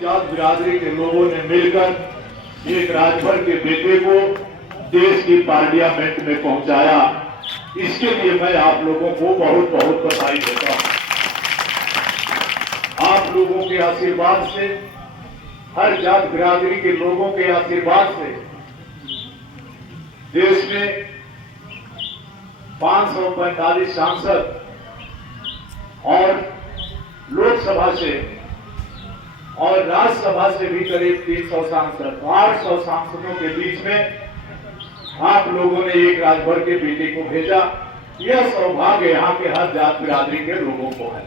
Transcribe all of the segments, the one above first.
जात बिरादरी के लोगों ने मिलकर एक राजभर के बेटे को देश की पार्लियामेंट में पहुंचाया। इसके लिए मैं आप लोगों को बहुत बहुत बधाई देता हूं। आप लोगों के आशीर्वाद से, हर जात बिरादरी के लोगों के आशीर्वाद से देश में 545 सांसद और लोकसभा से और राज्यसभा से भी करीब 300 सांसद, 800 सांसदों के बीच में आप लोगों ने एक राजभर के बेटे को भेजा। यह सौभाग्य यहाँ के हर जात बिरादरी के लोगों को है।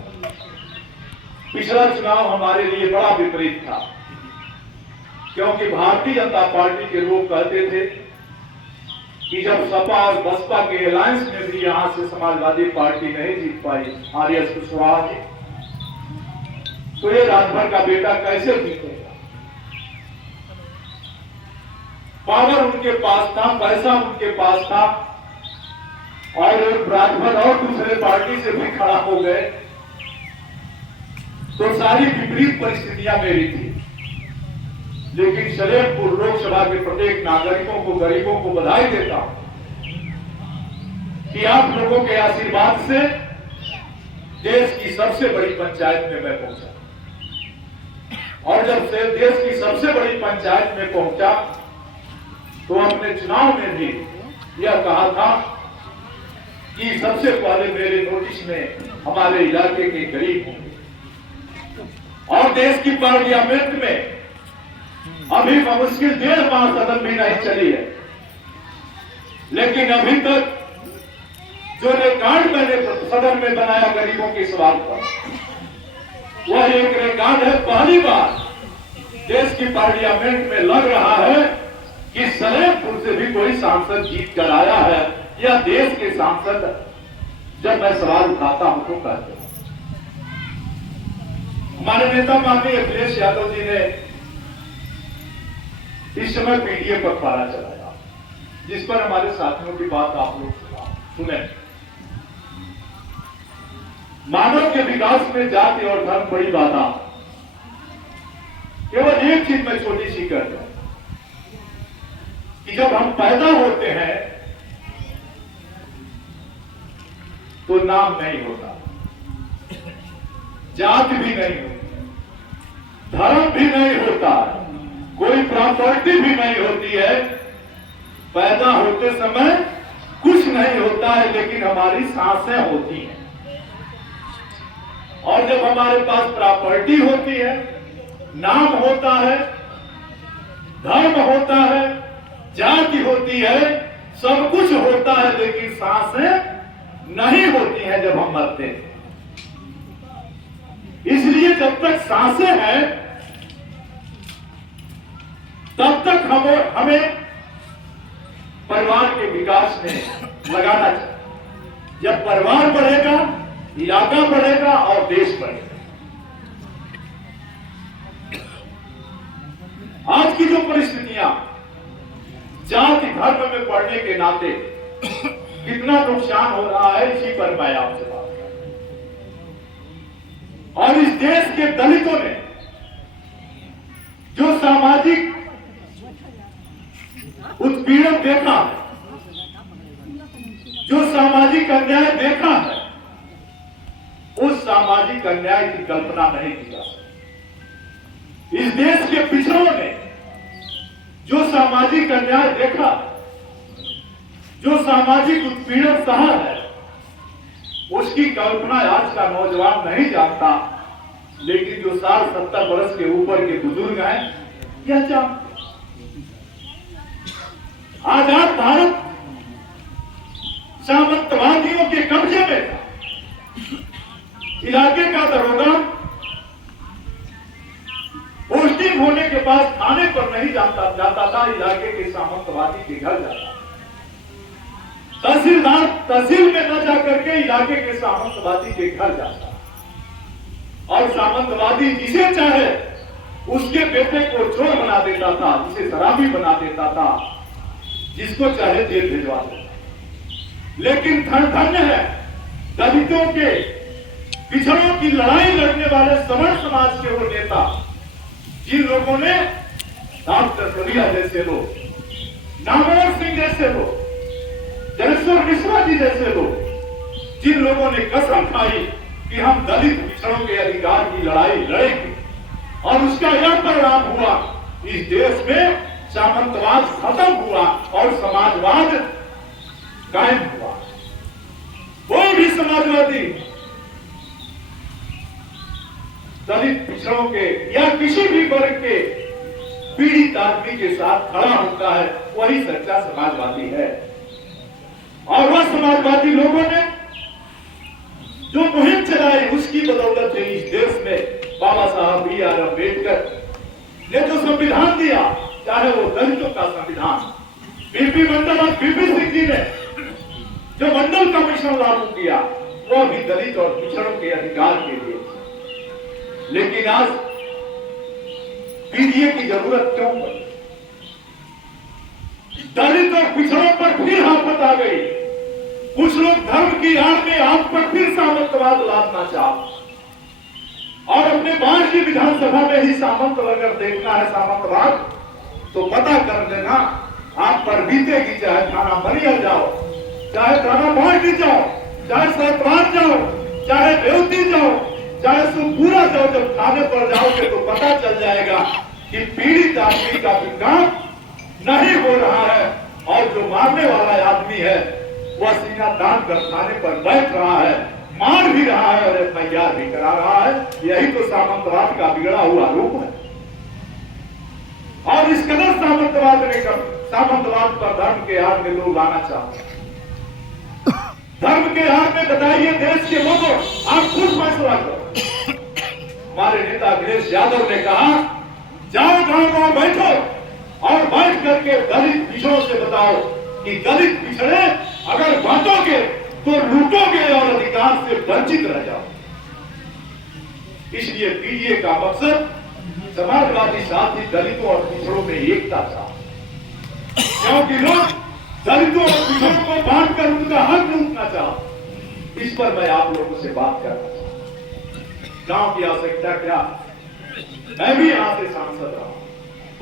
पिछला चुनाव हमारे लिए बड़ा विपरीत था, क्योंकि भारतीय जनता पार्टी के लोग कहते थे कि जब सपा और बसपा के अलायंस में भी यहां से समाजवादी पार्टी नहीं जीत पाई, आरएस कुशवाहा जी, तो ये राजभर का बेटा कैसे जीतेगा। पावर उनके पास था, पैसा उनके पास था, और राजभर और दूसरे पार्टी से भी खड़ा हो गए, तो सारी विपरीत परिस्थितियां मेरी थी। लेकिन सलेमपुर लोकसभा के प्रत्येक नागरिकों को, गरीबों को बधाई देता हूं कि आप लोगों के आशीर्वाद से देश की सबसे बड़ी पंचायत में मैं पहुंचा, और जब से देश की सबसे बड़ी पंचायत में पहुंचा तो अपने चुनाव में भी यह कहा था कि सबसे पहले मेरे नोटिस में हमारे इलाके के गरीब होंगे। और देश की पार्लियामेंट में अभी मुश्किल 1.5 माह सदन भी नहीं चली है, लेकिन अभी तक जो रिकॉर्ड मैंने सदन में बनाया गरीबों के सवाल पर, वह एक रिकॉर्ड है। पहली बार देश की पार्लियामेंट में लग रहा है कि सलेमपुर से भी कोई सांसद जीत कर आया है। यह देश के सांसद जब मैं सवाल उठाता हूं तो कहते हैं। हमारे नेता माननीय अखिलेश यादव जी ने इस समय पीडीए पर पारा चलाया, जिस पर हमारे साथियों की बात आप लोग सुने। मानव के विकास में जाति और धर्म बड़ी बाधा। केवल एक चीज मैं छोटी सी कर दूं कि जब हम पैदा होते हैं तो नाम नहीं होता, जाति भी नहीं होती, धर्म भी नहीं होता, कोई प्रॉपर्टी भी नहीं होती है। पैदा होते समय कुछ नहीं होता है, लेकिन हमारी सांसें होती हैं। और जब हमारे पास प्रॉपर्टी होती है, नाम होता है, धर्म होता है, जाति होती है, सब कुछ होता है, लेकिन सांसें नहीं होती हैं जब हम मरते हैं। इसलिए जब तक सांसें हैं तब तक हमें परिवार के विकास में लगाना चाहिए। जब परिवार बढ़ेगा, इलाका बढ़ेगा और देश बढ़ेगा। आज की जो परिस्थितियां जाति धर्म में पड़ने के नाते कितना नुकसान हो रहा है, इसी पर मैं आपसे बात कर रहा हूं। और इस देश के दलितों ने जो सामाजिक उत्पीड़न देखा है, जो सामाजिक अन्याय देखा है, उस सामाजिक अन्याय की कल्पना नहीं की जा सकती। इस देश के पिछड़ों ने जो सामाजिक अन्याय देखा, जो सामाजिक उत्पीड़न सहा है, उसकी कल्पना आज का नौजवान नहीं जानता, लेकिन जो 60-70 वर्ष के ऊपर के बुजुर्ग हैं यह जानते। आजाद भारत सामंतवादियों के कब्जे में था। इलाके का दरोगा पोस्टिंग होने के बाद थाने पर नहीं जाता था, इलाके के सामंतवादी के घर जाता। तहसीलदार तहसील में न जाकर के इलाके के सामंतवादी के घर जाता, और सामंतवादी जिसे चाहे उसके बेटे को चोर बना देता था, जिसे शराबी बना देता था, जिसको चाहे जेल भिजवा देता। लेकिन धन्य है दलितों के, पिछड़ों की लड़ाई लड़ने वाले सवर्ण समाज के वो नेता जिन लोगों ने डॉक्टर कबिया जैसे लोग, नामवर सिंह जैसे लोग, जनेश्वर मिश्रा जी जैसे लोग, जिन लोगों ने कसम खाई कि हम दलित पिछड़ों के अधिकार की लड़ाई लड़ेंगे और उसका यह परिणाम हुआ, इस देश में सामंतवाद खत्म हुआ और समाजवाद कायम हुआ। कोई भी समाजवादी दलित पिछड़ों के या किसी भी वर्ग के पीड़ित आदमी के साथ खड़ा होता है, वही सच्चा समाजवादी है। और वह समाजवादी लोगों ने जो मुहिम चलाई, उसकी बदौलत से इस देश में बाबा साहब B.R. अम्बेडकर ने जो संविधान दिया, चाहे वो दलितों का संविधान, बीपी मंडल और बीपी सिंह जी ने जो मंडल कमीशन लागू किया, वो भी दलित और पिछड़ों के अधिकार के लिए। लेकिन आज पीडीए की जरूरत क्यों पड़ी? दलित और पिछड़ों पर फिर आफत आ गई। कुछ लोग धर्म की आड़ में आप पर फिर सामंतवाद लादना चाहते और अपने बाढ़ की विधानसभा में ही सामंत अगर देखना है सामंतवाद, तो पता कर लेना आप पर बीतेगी, चाहे थाना बनिया जाओ, चाहे थाना बाढ़ जाओ, चाहे सरकार जाओ, चाहे बेवती जाओ, चाहे सुखपुरा जाओ। जब थाने पर जाओगे तो पता चल जाएगा कि पीड़ित आदमी का विकास नहीं हो रहा है और जो मारने वाला आदमी है वह सीना तान कर थाने पर बैठ रहा है, मार भी रहा है और FIR भी करा रहा है। यही तो सामंतवाद का बिगड़ा हुआ रूप है। और इस कदर सामंतवाद पर धर्म के आड़ में लोग आना चाहते हैं। धर्म के आड़ में बताइए देश के लोगों, आप खुद फैसला करो। हमारे नेता अखिलेश यादव ने कहा, जाओ गांव बैठो और बैठ करके दलित पिछड़ों से बताओ कि दलित पिछड़े अगर बांटोगे तो लूटोगे और अधिकार से वंचित रह जाओ। इसलिए पीडीए का मकसद समाजवादी साथी दलितों और पिछड़ों में एकता था, क्योंकि लोग दलितों और पिछड़ों को बांट कर उनका हक लूटना चाहते। इस पर मैं आप लोगों से बात करना चाहता। गांव की आवश्यकता क्या? मैं भी यहां से सांसद रहा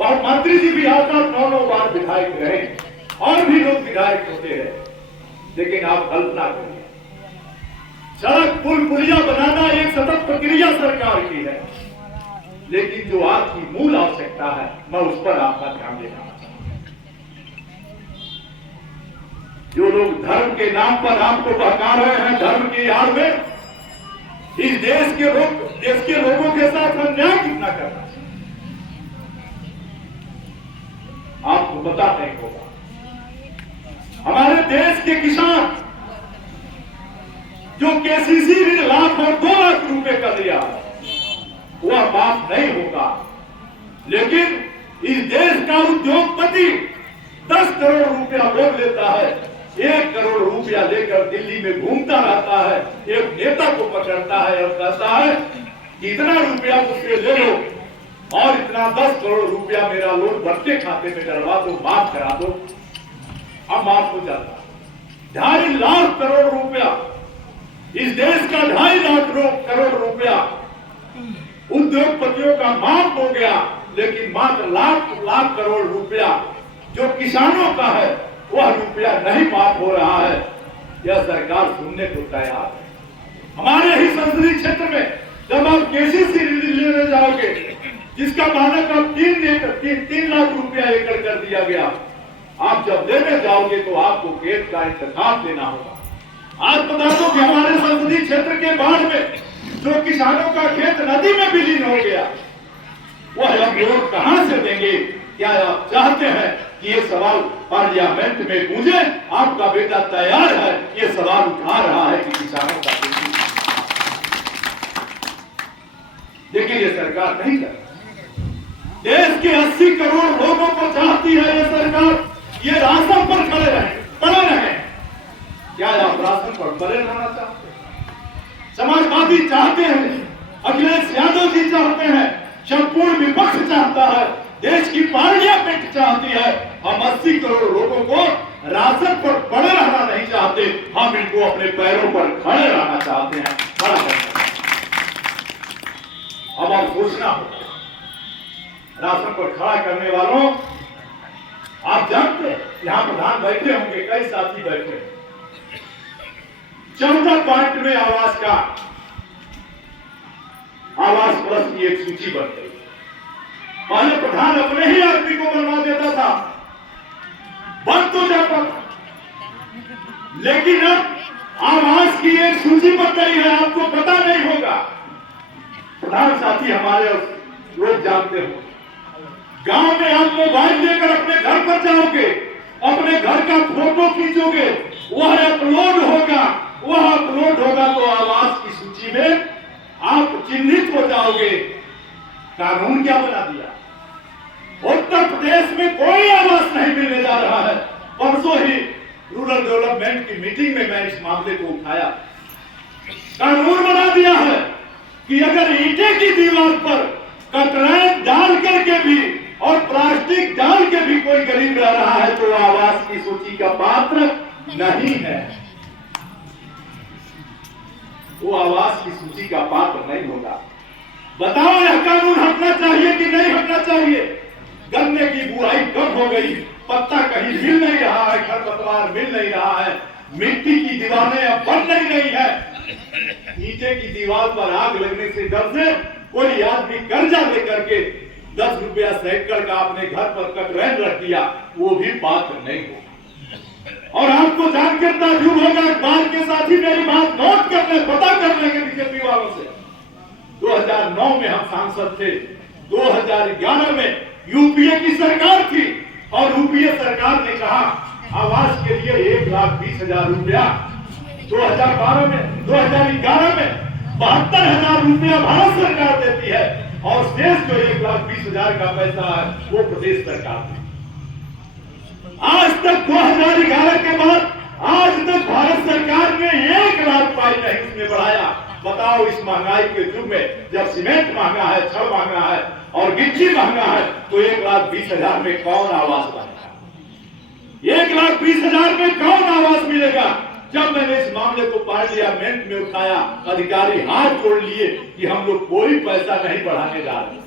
और मंत्री जी भी आज तक 9 बार विधायक रहे और भी लोग विधायक होते हैं। लेकिन आप कल्पना करिए, सड़क पुल पुलिया बनाना एक सतत प्रक्रिया सरकार की है, लेकिन जो आपकी मूल आवश्यकता है, मैं उस पर आपका ध्यान देना चाहता हूं। जो लोग धर्म के नाम पर आपको बहका रहे हैं, धर्म की आड़ में इस देश के लोगों के साथ अन्याय कितना करना चाहिए आपको पता नहीं होगा। हमारे देश के किसान जो KCC ऋण लाख और 2 लाख रुपए का दिया, वह माफ नहीं होगा। लेकिन इस देश का उद्योगपति 10 करोड़ रुपया लोन लेता है, 1 करोड़ रुपया लेकर दिल्ली में घूमता रहता है, एक नेता को पकड़ता है और कहता है कि इतना रुपया मुझसे ले लो और इतना 10 करोड़ रुपया मेरा लोन बच्चे खाते में डलवा दो, माफ करा दो। अब माफ हो जाता है। 2.5 लाख करोड़ रुपया, इस देश का 2.5 लाख करोड़ रुपया उद्योगपतियों का माफ हो गया, लेकिन मात्र लाख करोड़ रुपया जो किसानों का है वह रुपया नहीं माफ हो रहा है। यह सरकार सुनने को तैयार है। हमारे ही संसदीय क्षेत्र में जब आप KCC लेने जाओगे, जिसका मानक अब 3 लाख रुपया एकड़ कर दिया गया, आप जब लेने जाओगे तो आपको खेत का इंतजाम देना होगा। आज बता दो कि हमारे संसदीय क्षेत्र के बाढ़ में जो किसानों का खेत नदी में विलीन हो गया, वह हम लोग कहां से देंगे? क्या आप चाहते हैं कि ये सवाल पार्लियामेंट में गूंजे? आपका बेटा तैयार है, ये सवाल उठा रहा है कि किसानों का, लेकिन ये सरकार नहीं कर। देश के 80 करोड़ लोगों को चाहती है ये सरकार ये राशन पर खड़े रहे। क्या आप राशन पर खड़े रहना चाहते हैं? समाजवादी चाहते हैं, अखिलेश यादव जी चाहते हैं, संपूर्ण विपक्ष चाहता है, देश की पार्लियामेंट चाहती है। हम 80 करोड़ लोगों को राशन पर पड़े रहना नहीं चाहते, हम इनको अपने पैरों पर खड़े रहना चाहते हैं, खड़ा करना। अब आप सोचना होगा राशन पर खड़ा करने वालों, आप जानते हैं यहां प्रधान बैठे होंगे, कई साथी बैठे, 14 पॉइंट में आवास प्लस की एक सूची बन गई। पहले प्रधान अपने ही आदमी को बनवा देता था, बन तो जाता था, लेकिन अब आवास की एक सूची बन गई है। आपको पता नहीं होगा, प्रधान साथी हमारे लोग जानते हो, गांव में आप मोबाइल लेकर अपने घर पर जाओगे, अपने घर का फोटो खींचोगे, वह अपलोड होगा तो आवास की सूची में आप चिन्हित हो जाओगे। कानून क्या बना दिया, उत्तर प्रदेश में कोई आवास नहीं मिलने जा रहा है। परसों ही रूरल डेवलपमेंट की मीटिंग में मैं इस मामले को उठाया। कानून बना दिया है कि अगर ईंटे की दीवार पर कटरैन डाल करके भी और प्लास्टिक डाल के भी कोई गरीब रह रहा है तो आवास की सूची का पात्र नहीं है, वो आवास की सूची का पात्र नहीं होगा। बताओ यह कानून हटना चाहिए कि नहीं हटना चाहिए? गन्ने की बुआई कम हो गई, पत्ता कहीं मिल नहीं रहा है, खरपतवार मिल नहीं रहा है, मिट्टी की दीवारें अब बन नहीं रही है। ईंटे की दीवार पर आग लगने से डर से कोई आदमी कर्जा लेकर के 10 रुपया सैकड़ का अपने घर पर कटरैन रख दिया, वो भी पात्र नहीं होगा। और आपको जानकर ताज्जुब होगा, अखबार के साथ ही मेरी बात नोट करने, पता करने के बीजेपी वालों से, 2009 में हम सांसद थे, 2011 में यूपीए की सरकार थी और यूपीए सरकार ने कहा आवास के लिए 1,20,000 रुपया, 2011 में 72,000 रुपया भारत सरकार देती है और शेष जो 1,20,000 का पैसा है वो प्रदेश सरकार देती है। आज तक 2011 के बाद आज तक भारत सरकार ने 1 लाख रुपए नहीं उसने बढ़ाया। बताओ, इस महंगाई के युग में जब सीमेंट महंगा है, छड़ महंगा है और गिट्टी महंगा है तो 1,20,000 में कौन आवास बनेगा? 1,20,000 में कौन आवास मिलेगा? जब मैंने इस मामले को पार्लियामेंट में उठाया, अधिकारी हाथ जोड़ लिए कि हम लोग कोई पैसा नहीं बढ़ाने जा रहे।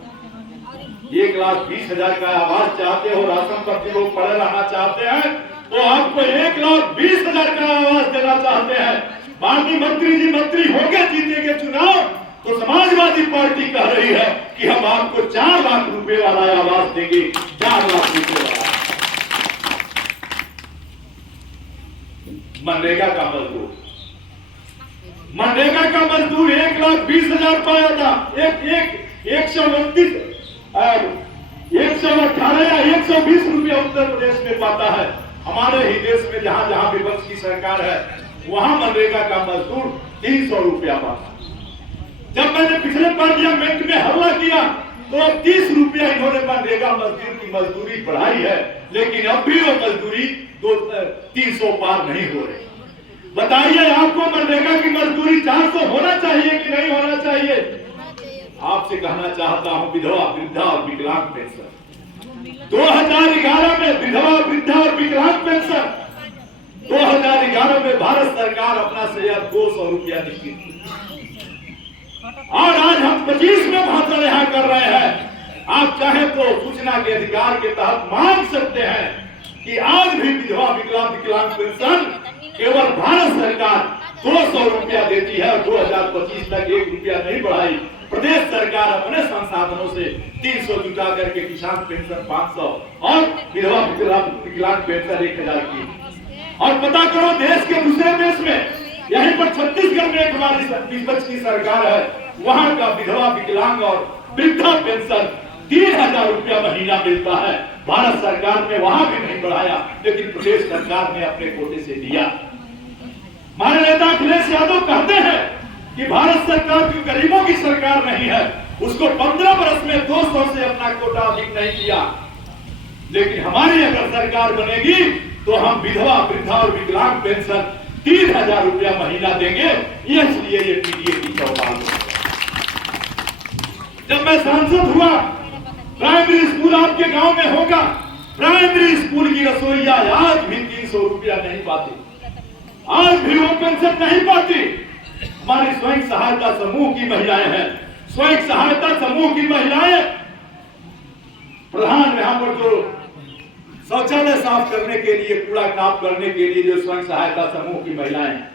1,20,000 का आवास चाहते हो, राशन पर भी लोग पड़े रहना चाहते हैं तो आपको 1,20,000 का आवास देना चाहते हैं। माननीय मंत्री जी मंत्री होंगे, जीतेंगे चुनाव तो समाजवादी पार्टी कह रही है कि हम आपको 4 लाख रुपए वाला आवास देंगे, 4 लाख रुपए वाला। मनरेगा का मजदूर 1,20,000 पाया था, 129 118 या 120 रुपया उत्तर प्रदेश में पाता है। हमारे ही देश में जहां जहां विपक्ष की सरकार है वहां मनरेगा का मजदूर 300 रुपया पाता। जब मैंने पिछले पार्लियामेंट में हल्ला किया तो अब 30 रुपया इन्होंने मनरेगा मजदूर की मजदूरी बढ़ाई है, लेकिन अब भी वो मजदूरी 300 पार नहीं हो रही। बताइए, आपको मनरेगा की मजदूरी 400 होना चाहिए कि नहीं होना चाहिए? आपसे कहना चाहता हूं, विधवा वृद्धा और विकलांग पेंशन 2011 में विधवा वृद्धा और विकलांग पेंशन 2011 में भारत सरकार अपना शेयर 200 रुपया निश्चित की और आज हम 25 में भाषण यहाँ कर रहे हैं। आप चाहे तो सूचना के अधिकार के तहत मांग सकते हैं कि आज भी विधवा विकलांग पेंशन केवल भारत सरकार 200 रुपया देती है और 2025 तक 1 रुपया नहीं बढ़ाई। प्रदेश सरकार अपने संसाधनों से 300 जुटा करके किसान पेंशन 500 और विधवा विकलांग पेंशन 1,000 की। और पता करो, देश के दूसरे देश में, यहीं पर छत्तीसगढ़ में एक हमारी विपक्ष की सरकार है, वहां का विधवा विकलांग और वृद्धा पेंशन 3,000 रुपया महीना मिलता है। भारत सरकार ने वहां भी नहीं बढ़ाया, लेकिन प्रदेश सरकार ने अपने कोटे से दिया। हमारे नेता अखिलेश यादव कहते हैं कि भारत सरकार की गरीबों की सरकार नहीं है, उसको 15 वर्ष में 200 से अपना कोटा अधिक नहीं किया। लेकिन हमारी अगर सरकार बनेगी तो हम विधवा वृद्धा और विकलांग पेंशन 3,000 रुपया महीना देंगे। इसलिए ये पीडीए की चौपाल। जब मैं सांसद हुआ, प्राइमरी स्कूल आपके गांव में होगा, प्राइमरी स्कूल की रसोईया आज भी 300 रुपया नहीं पाती, आज भी वो पेंशन नहीं पाती। हमारी स्वयं सहायता समूह की महिलाएं हैं, स्वयं सहायता समूह की महिलाएं प्रधान यहाँ पर जो शौचालय साफ करने के लिए, कूड़ा साफ करने के लिए जो स्वयं सहायता समूह की महिलाएं हैं,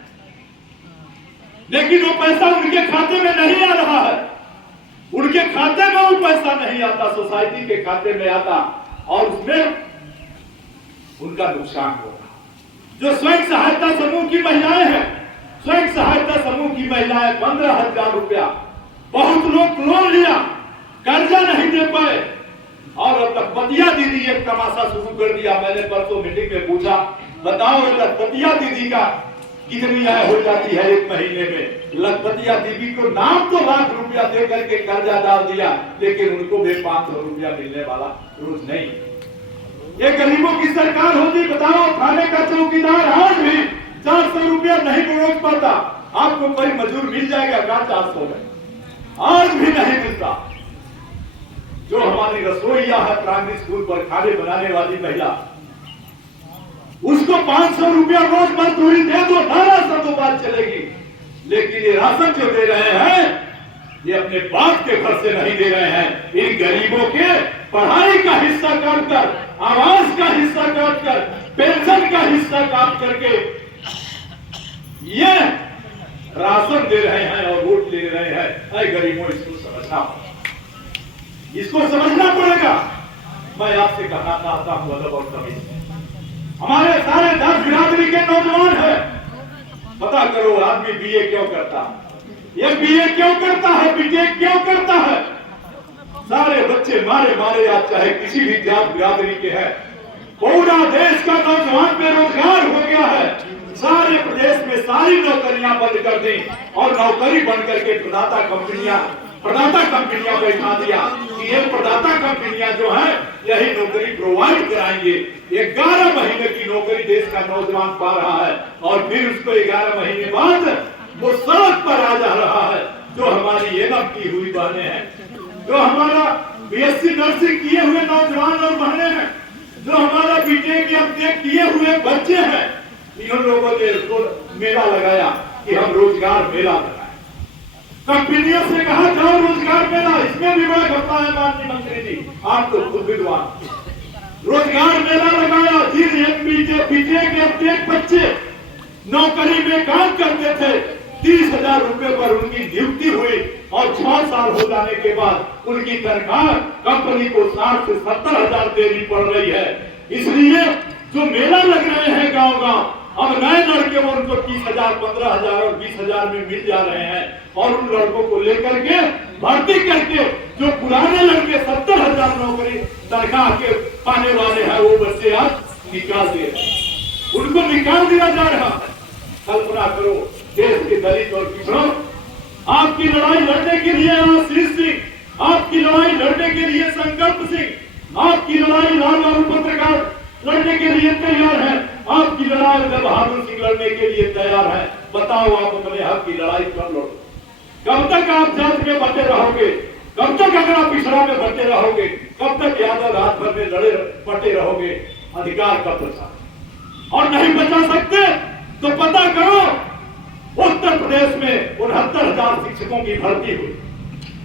लेकिन वो पैसा उनके खाते में नहीं आ रहा है। उनके खाते में वो पैसा नहीं आता, सोसाइटी के खाते में आता और उसमें उनका नुकसान हो रहा। जो स्वयं सहायता समूह की महिलाएं हैं, स्वयं सहायता समूह की महिलाएं 15,000 रुपया, बहुत लोग लोन लिया, कर्जा नहीं दे पाए और अब तक पतिया दीदी एक तमाशा शुरू कर दिया। मैंने परसों मीटिंग में पूछा, बताओ लखपतिया दीदी का कितनी आय हो जाती है एक महीने में। लखपतिया दीदी को नाम तो लाख रुपया दे करके कर्जा डाल दिया, लेकिन उनको भी 500 रुपया मिलने वाला रोज नहीं। ये गरीबों की सरकार होती, बताओ थाने का चौकीदार आज भी 400 रुपया नहीं रोक पाता। आपको कोई मजदूर मिल जाएगा क्या 400 में? आज भी नहीं मिलता। जो हमारी रसोईया है प्राइमरी स्कूल पर खाने बनाने वाली महिला, उसको 500 रुपया रोज मजदूरी दे दो, नारा सब तो बात चलेगी। लेकिन ये राशन जो दे रहे हैं, ये अपने बाप के घर से नहीं दे रहे हैं। इन गरीबों के पढ़ाई का हिस्सा काट कर, आवास का हिस्सा काट कर, पेंशन का हिस्सा काट करके ये राशन दे रहे हैं और वोट ले रहे हैं। अरे गरीबों, इसको समझना, इसको समझना पड़ेगा। मैं आपसे कहना चाहता हूं अदब और तमीज, हमारे सारे 10 बिरादरी के नौजवान है, पता करो आदमी बीए क्यों करता है, ये बीए क्यों करता है, बीटेक क्यों करता है। सारे बच्चे मारे मारे आप चाहे किसी भी जात बिरादरी के हैं। पूरा देश का नौजवान बेरोजगार हो गया है। सारे प्रदेश में सारी नौकरियां बंद कर दी और नौकरी बंद करके प्रदाता कंपनियां बैठा दिया कि ये प्रदाता कंपनियां जो है यही नौकरी प्रोवाइड कराएंगे। 11 महीने की नौकरी देश का नौजवान पा रहा है और फिर उसको 11 महीने बाद वो सड़क पर आ जा रहा है। जो हमारी एमएम की हुई बहनें हैं, जो हमारा बीएससी नर्सिंग किए हुए नौजवान और बहनें हैं, जो हमारा बीटेक या एमटेक किए हुए बच्चे हैं, इन लोगों ने मेला लगाया कि हम रोजगार मेला लगाए। कंपनियों से कहा जाओ रोजगार मेला, इसमें भी बड़ा घपला है माननीय मंत्री जी, आप तो खुद विद्वान। रोजगार मेला लगाया, जिन बीटेक एमटेक बच्चे नौकरी में काम करते थे 30,000 रुपए पर उनकी नियुक्ति हुई और 6 साल हो जाने के बाद उनकी तनख्वाह कंपनी को 60 से 70,000 देनी पड़ रही है। इसलिए जो मेला लग रहे हैं गांव-गांव, अब नए लड़के वो उनको 30,000, 15,000 और 20,000 में मिल जा रहे हैं और उन लड़कों को लेकर के भर्ती करके जो पुराने लड़के 70,000 नौकरी तनख्वाह के पाने वाले हैं, वो बच्चे आज निकाल दे रहे हैं, उनको निकाल दिया जा रहा है। कल्पना करो, देश के दलित और पिछड़ों, आपकी लड़ाई लड़ने के लिए आशीष सिंह, आपकी लड़ाई लड़ने के लिए संकल्प सिंह, आपकी लड़ाई लाल बहादुर पत्रकार लड़ने के लिए तैयार है, आपकी लड़ाई अजय बहादुर सिंह लड़ने के लिए तैयार है। बताओ आप अपने हक की लड़ाई कब लड़ो? कब तक आप जात में बटे रहोगे? कब तक अगर आप पिछड़ा में बटे रहोगे? कब तक यादव रात भर में लड़े बटे रहोगे? अधिकार कब बचा? और नहीं बचा सकते तो पता करो, उत्तर प्रदेश में 69,000 शिक्षकों की भर्ती हुई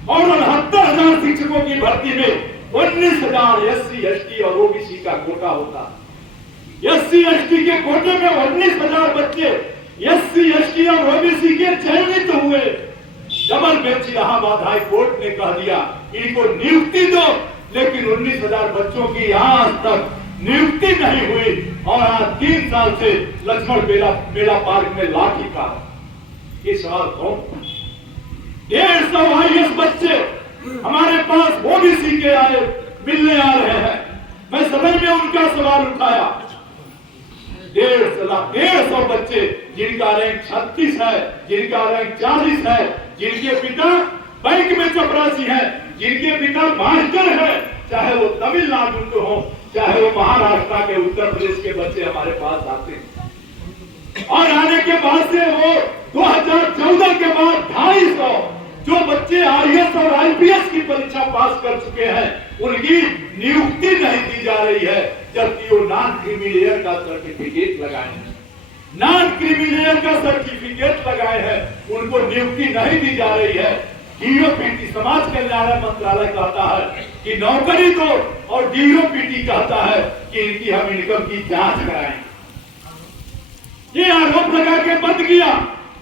और 69,000 शिक्षकों की भर्ती में 19,000 एससी एसटी और ओबीसी का कोटा होता है। एससी एसटी के कोटे में 19,000 बच्चे एससी एसटी और ओबीसी के चयनित हुए। Double bench Allahabad high court ने कह दिया इनको नियुक्ति दो, लेकिन 19,000 बच्चों की आज तक नियुक्ति नहीं हुई और आज 3 साल से लक्ष्मण मेला पार्क में लाठी का ये सवाल कौन? 150 आईएएस बच्चे हमारे पास ओबीसी के आए मिलने आ रहे हैं। मैं सदन में उनका सवाल उठाया। 150 बच्चे जिनका रैंक 36 है, जिनका रैंक 40 है, जिनके पिता बैंक में चपरासी है, जिनके पिता मास्टर है, चाहे वो तमिलनाडु के हो, चाहे वो महाराष्ट्र के, उत्तर प्रदेश के बच्चे हमारे पास आते हैं और आने के बाद से वो 2014 के बाद 250 जो बच्चे आईएएस और आईपीएस की परीक्षा पास कर चुके हैं, उनकी नियुक्ति नहीं दी जा रही है, जबकि वो नॉन क्रीमिलेयर का सर्टिफिकेट लगाए हैं, नॉन क्रीमिलेयर का सर्टिफिकेट लगाए हैं, उनको नियुक्ति नहीं दी जा रही है। डीओपीटी समाज कल्याण मंत्रालय कहता है कि नौकरी दो और डीओपीटी कहता है कि इनकी हम इनकम की जांच कराएं। ये आरोप लगा के बंद किया।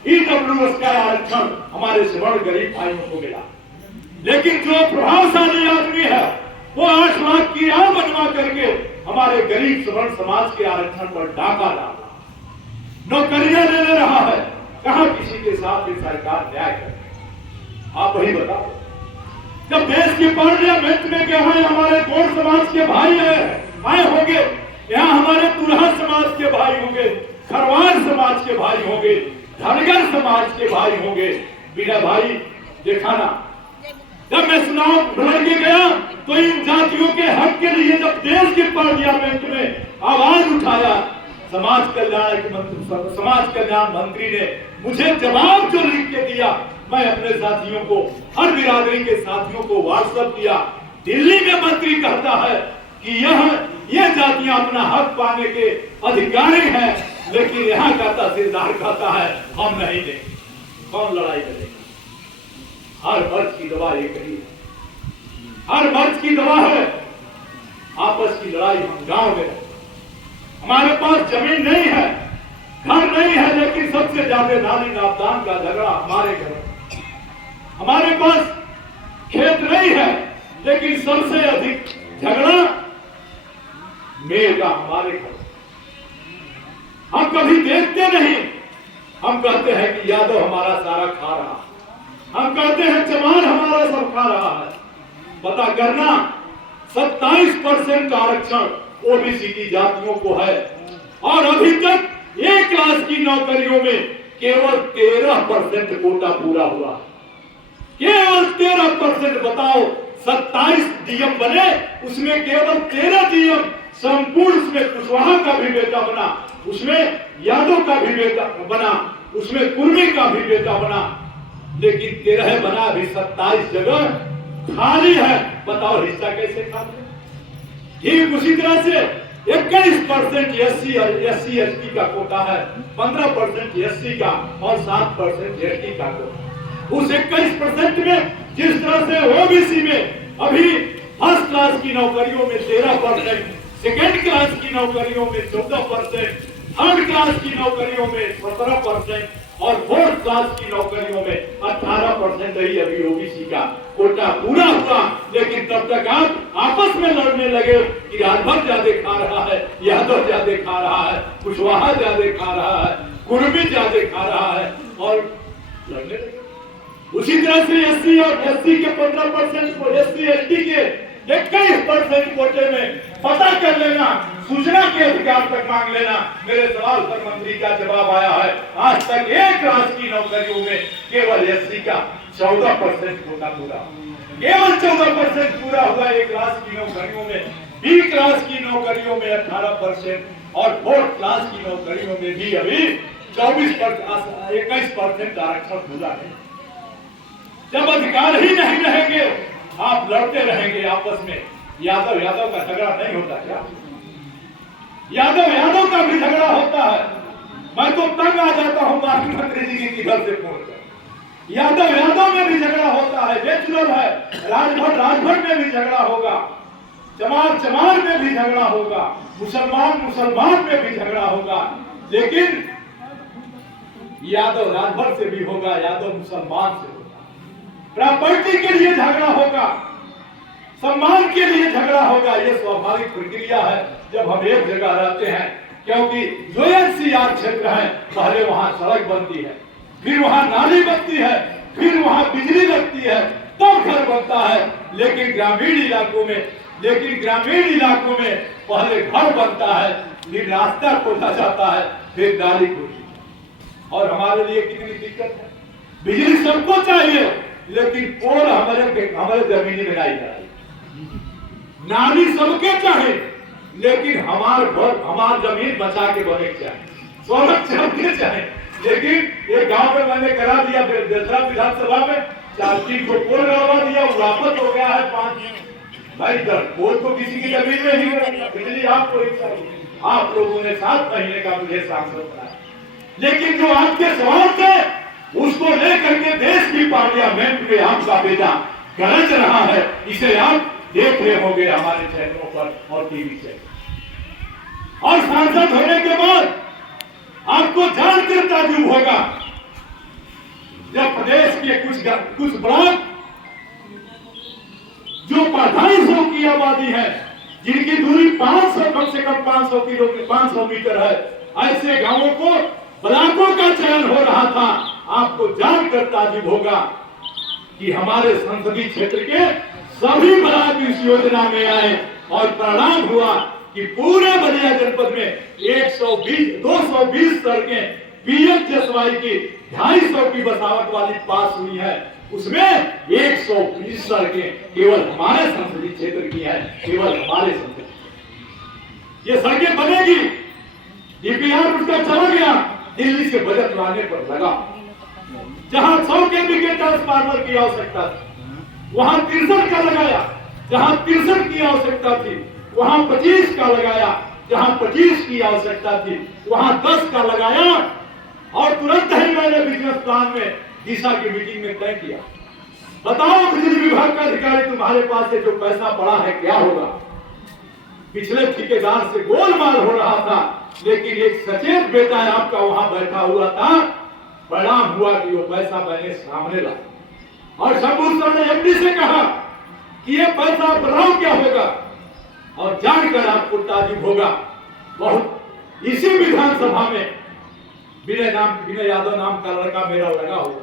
ईडब्ल्यूएस का आरक्षण हमारे सवर्ण गरीब भाइयों को मिला, लेकिन जो प्रभावशाली आदमी है वो 8 लाख की आय बनवा करके हमारे गरीब सवर्ण समाज के आरक्षण पर डाका डाला, नौकरियां ले रहा है। कहां किसी के साथ ये सरकार न्याय करे? आप वही बताओ। जब देश की पार्लियामेंट में गए हमारे गौड़ समाज के भाई आए होंगे, यहाँ हमारे तुरहा समाज के भाई होंगे, खरवार समाज के भाई होंगे, धनगर समाज के भाई होंगे। बिना भाई देखा ना, जब मैं चुनाव लड़ के गया तो इन जातियों के हक के लिए जब देश के पार्लियामेंट में आवाज उठाया, समाज कल्याण मंत्री ने मुझे जवाब जो लिख के दिया, मैं अपने साथियों को, हर बिरादरी के साथियों को व्हाट्सएप किया। दिल्ली में मंत्री कहता है कि यह जातियां अपना हक पाने के अधिकारी हैं, लेकिन यहाँ का तहसीलदार कहता है हम नहीं देंगे। कौन लड़ाई करेगा? हर मर्ज की दवा एक ही है, हर मर्ज की दवा है आपस की लड़ाई। हम गांव में, हमारे पास जमीन नहीं है, घर नहीं है, लेकिन सबसे ज्यादा नाली नापदान का झगड़ा हमारे घर। हमारे पास खेत नहीं है, लेकिन सबसे अधिक झगड़ा मेल का हमारे घर। हम कभी देखते नहीं, हम कहते हैं कि यादव हमारा सारा खा रहा, हम कहते हैं चमार हमारा सब खा रहा है। पता करना 27% आरक्षण ओबीसी की जातियों को है, और अभी तक 1 क्लास की नौकरियों में केवल 13% कोटा पूरा हुआ। केवल 13%। बताओ, 27 डीएम बने, उसमें केवल 13 डीएम संपूर्ण, उसमें कुशवाहा का भी बेटा बना, उसमें यादव का भी बेटा बना, उसमें कुर्मी का भी बेटा बना, लेकिन 13 बना, अभी 27 जगह खाली है। बताओ हिस्सा कैसे खाते? ठीक उसी तरह से 21% एससी एसटी का कोटा है, 15% एससी का और 7% एसटी का कोटा। उस 21% में जिस तरह से ओबीसी में अभी फर्स्ट क्लास की नौकरियों में 13%, सेकेंड क्लास की नौकरियों में 14%, थर्ड क्लास की नौकरियों में 17% और फोर्थ क्लास की नौकरियों में 18% ही अभी ओबीसी का कोटा पूरा हुआ। लेकिन तब तक आप आपस में लड़ने लगे कि राजभर ज्यादा खा रहा है, यादव ज्यादा खा रहा है, कुशवाहा ज्यादा खा रहा है, कुर्मी ज्यादा खा रहा है, और लड़ने लगे। उसी तरह से एससी और एससी के 15% को, एससी एसटी के 21% कोटे में पता कर लेना, सूचना के अधिकार तक मांग लेना। मेरे सवाल पर मंत्री का जवाब आया है, आज तक 1 क्लास की नौकरियों में केवल एससी का 14% कोटा पूरा, केवल 14% पूरा हुआ 1 क्लास की नौकरियों में। बी क्लास की नौकरियों में 18% और फोर्थ क्लास की नौकरियों में भी अभी 21% आरक्षण पूरा है। जब अधिकार ही नहीं रहेंगे, आप लड़ते रहेंगे आपस में। यादव का झगड़ा नहीं होता क्या? यादव का भी झगड़ा होता है। मैं तो तंग आ जाता हूं मुख्यमंत्री जी की किधर से फोन कर। यादव में भी झगड़ा होता है, नेचुरल है। राजभर में भी झगड़ा होगा, चमार में भी झगड़ा होगा, मुसलमान में भी झगड़ा होगा, लेकिन यादव राजभर से भी होगा, यादव मुसलमान से होगा। प्रॉपर्टी के लिए झगड़ा होगा, सम्मान के लिए झगड़ा होगा। यह स्वाभाविक प्रक्रिया है जब हम एक जगह रहते हैं, क्योंकि जो एनसीआर क्षेत्र है, पहले वहां सड़क बनती है, फिर वहां नाली बनती है, फिर वहां बिजली लगती है, तब घर बनता है। लेकिन ग्रामीण इलाकों में पहले घर बनता है, फिर रास्ता खोदा जाता है, फिर नाली खोदी। और हमारे लिए कितनी दिक्कत है। बिजली सबको चाहिए, लेकिन पोल हमारे जमीनी में नहीं चाहिए। नाली सबके चाहे, लेकिन हमार जमीन बचा के बने चाहिए, सड़क सबके चाहे। लेकिन एक गांव में मैंने करा दिया, देसरा विधानसभा में 4-3 को पोल लगवा दिया, वापस हो गया है 5। भाई पोल तो किसी की जमीन में ही, बिजली आपको ही चाहिए। आप लोगों ने 7 महीने का मुझे सांसद बनाया, लेकिन जो आपके सवाल थे उसको लेकर के देश की पार्लियामेंट में आपका बेटा गरज रहा है। इसे आप देख रहे होंगे हमारे चैनलों पर और टीवी चैनल। और सांसद होने के बाद आपको जानकर ताज्जुब होगा, जब प्रदेश के कुछ ब्लॉक जो 250 की आबादी है, जिनकी दूरी 500 कम से कम 500 मीटर है, ऐसे गांवों को ब्लॉकों का चयन हो रहा था। आपको जानकर ताज्जुब होगा कि हमारे संसदीय क्षेत्र के सभी ब्लॉक इस योजना में आए और परिणाम हुआ कि पूरे बलिया जनपद में 220 सड़कें पीएम जसवाई की 250 की बसावट वाली पास हुई है। उसमें 120 सड़कें केवल हमारे संसदीय क्षेत्र की है, केवल हमारे संसदीय। ये सड़कें बनेगी, डीपीआर उसका चला गया, दिल्ली से बजट लाने पर लगा। जहां 100 केवी के ट्रांसफार्मर की आवश्यकता थी वहां 63 का लगाया, जहां 63 की आवश्यकता थी वहां 25 का लगाया, जहां 25 की आवश्यकता थी वहां 10 का लगाया। और तुरंत ही मैंने बिजनेस प्लान में दिशा की मीटिंग में तय किया, बताओ बिजली विभाग का अधिकारी तुम्हारे पास से जो पैसा पड़ा है क्या होगा। पिछले ठेकेदार से गोलमाल हो रहा था, लेकिन एक सचेत बेटा आपका वहां बैठा हुआ था। परिणाम हुआ कि वो पैसा मैंने सामने ला और शंभू सर ने एमडी से कहा कि ये पैसा बढ़ाओ क्या होगा, और जानकर आपको ताज्जुब होगा। बहुत इसी विधानसभा में विनय यादव नाम का लड़का मेरा लगा हुआ,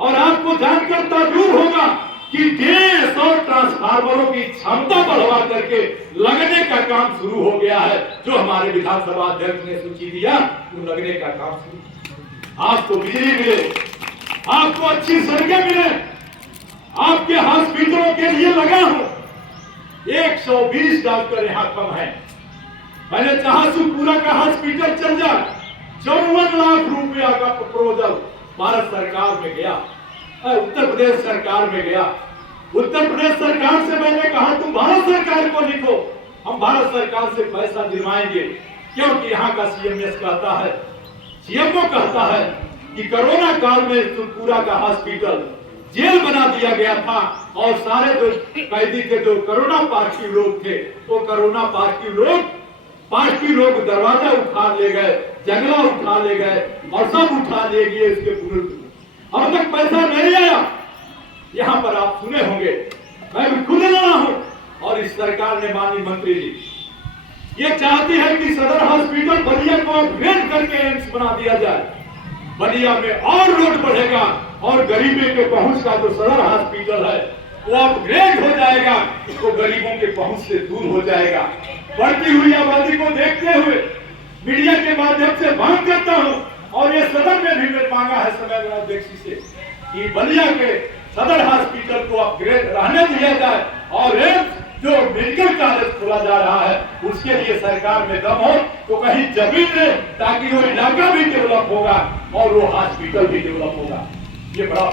और आपको जानकर ताज्जुब होगा कि 150 ट्रांसफार्मरों की क्षमता बढ़वा करके लगने का काम शुरू हो गया है। जो हमारे विधानसभा अध्यक्ष ने सूची दिया, वो लगने का काम शुरू। आपको बिजली मिले, आपको अच्छी सड़कें मिले, आपके हॉस्पिटलों के लिए लगा हूं। 120 डॉक्टर यहां कम है। मैंने चाहा पूरा का हॉस्पिटल चल जाए। 54 लाख रुपया का प्रपोजल भारत सरकार में गया, उत्तर प्रदेश सरकार में गया। उत्तर प्रदेश सरकार से मैंने कहा तुम भारत सरकार को लिखो, हम भारत सरकार से पैसा दिलवाएंगे, क्योंकि यहाँ का सीएमएस कहता है, सीएमओ कहता है कि कोरोना काल में पूरा का हॉस्पिटल जेल बना दिया गया था, और सारे जो कैदी थे, जो कोरोना पार्टी लोग थे, वो कोरोना पार्टी लोग दरवाजा उठा ले गए, जंगला उठा ले गए और सब उठा ले गए इसके पूर्व। अब तक पैसा नहीं आया। यहाँ पर आप सुने होंगे, मैं भी खुद लड़ा हूं, और इस सरकार ने माननीय मंत्री जी ये चाहती है कि सदर हॉस्पिटल बलिया को अपग्रेड करके एम्स बना दिया जाए। बलिया में और लोड बढ़ेगा और गरीबी के पहुंच का जो सदर हॉस्पिटल है वो अपग्रेड हो जाएगा, तो गरीबों के पहुंच से दूर हो जाएगा। बढ़ती हुई आबादी को देखते हुए मीडिया के माध्यम से मांग करता हूं, और ये सदन में भी मैंने मांगा है समय अध्यक्ष से कि बलिया के सदर हॉस्पिटल को अपग्रेड रहने दिया जाए, और जो मेडिकल कॉलेज खोला जा रहा है उसके लिए सरकार में दम हो तो कहीं जमीन ले, ताकि वो इलाका भी डेवलप होगा और वो हॉस्पिटल भी डेवलप होगा। ये बड़ा